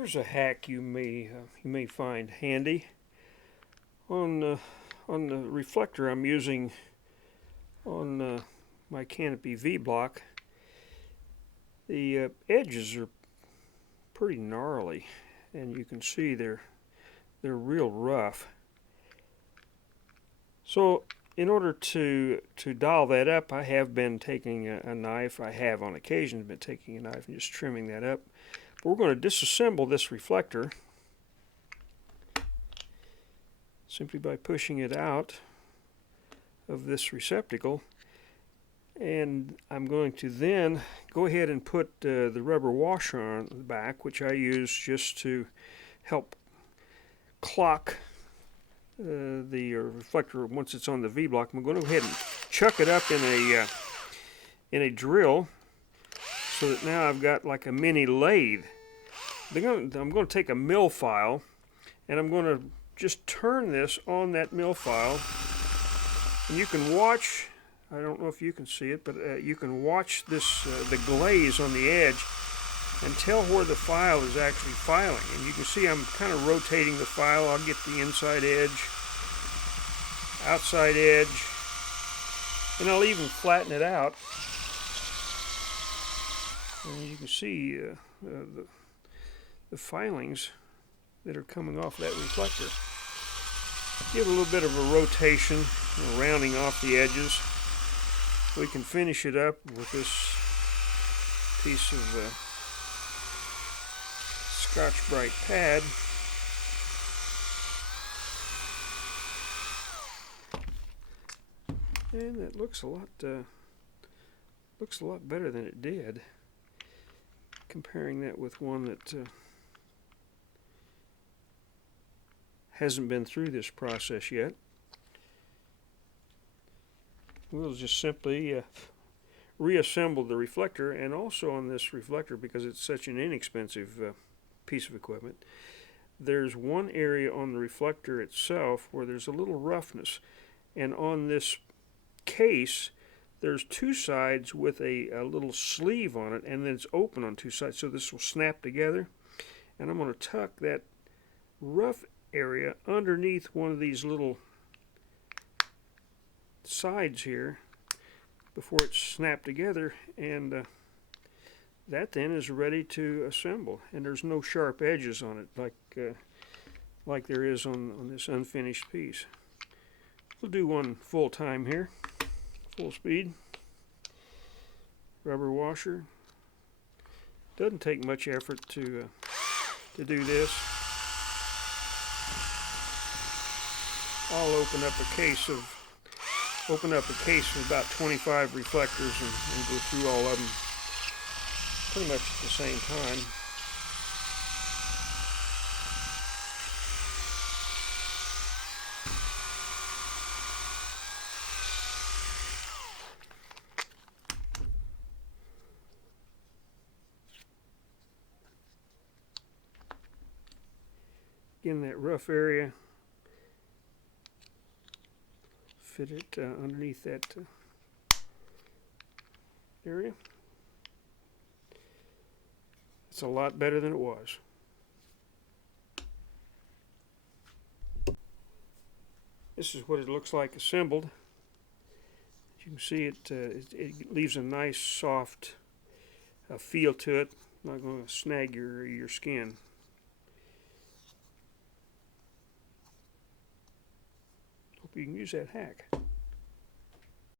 Here's a hack you may find handy. On the reflector I'm using on my Canopy V block, the edges are pretty gnarly, and you can see they're real rough. So in order to dial that up, I have been taking a knife. I have on occasion been taking a knife and just trimming that up. But we're going to disassemble this reflector simply by pushing it out of this receptacle. And I'm going to then go ahead and put the rubber washer on the back, which I use just to help clock the reflector once it's on the V block. I'm going to go ahead and chuck it up in a drill, so that now I've got like a mini lathe. I'm going to take a mill file, and I'm going to just turn this on that mill file, and you can watch. I don't know if you can see it, but you can watch this the glaze on the edge and tell where the file is actually filing. And you can see I'm kind of rotating the file. I'll get the inside edge, outside edge, and I'll even flatten it out. And you can see the filings that are coming off that reflector. Give a little bit of a rotation, rounding off the edges. We can finish it up with this piece of Scotch-Brite pad. And it looks a lot better than it did. Comparing that with one that hasn't been through this process yet. We'll just simply reassemble the reflector, and also on this reflector, because it's such an inexpensive piece of equipment, there's one area on the reflector itself where there's a little roughness, and on this case there's two sides with a little sleeve on it, and then it's open on two sides, so this will snap together. And I'm going to tuck that rough area underneath one of these little sides here before it's snapped together, and that then is ready to assemble. And there's no sharp edges on it like there is on this unfinished piece. We'll do one full time here. Full speed. Rubber washer. Doesn't take much effort to do this. I'll open up a case of about 25 reflectors and go through all of them pretty much at the same time. Again, that rough area, fit it underneath that area. It's a lot better than it was. This is what it looks like assembled. As you can see, it leaves a nice soft feel to it. Not going to snag your skin. Hope you can use that hack.